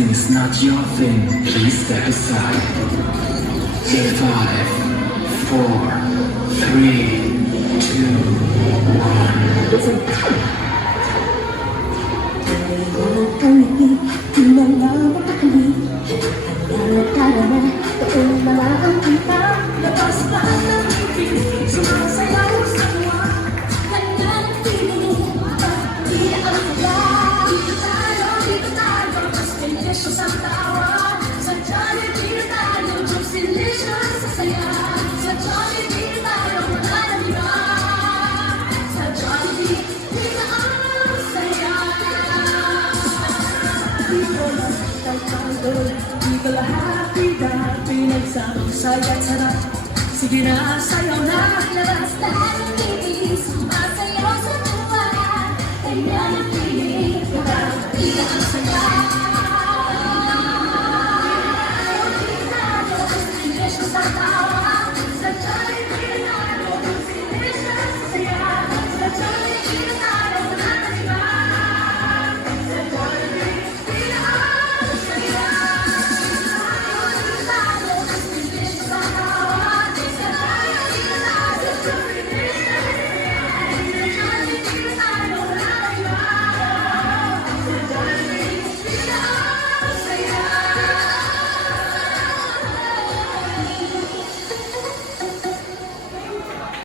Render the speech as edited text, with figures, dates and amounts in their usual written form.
Dancing is not your thing, please step aside. In 5, 4, 3, 2, Di ka lahat, di dahil pinagsama, saya't sarap. Sige na, sayaw na.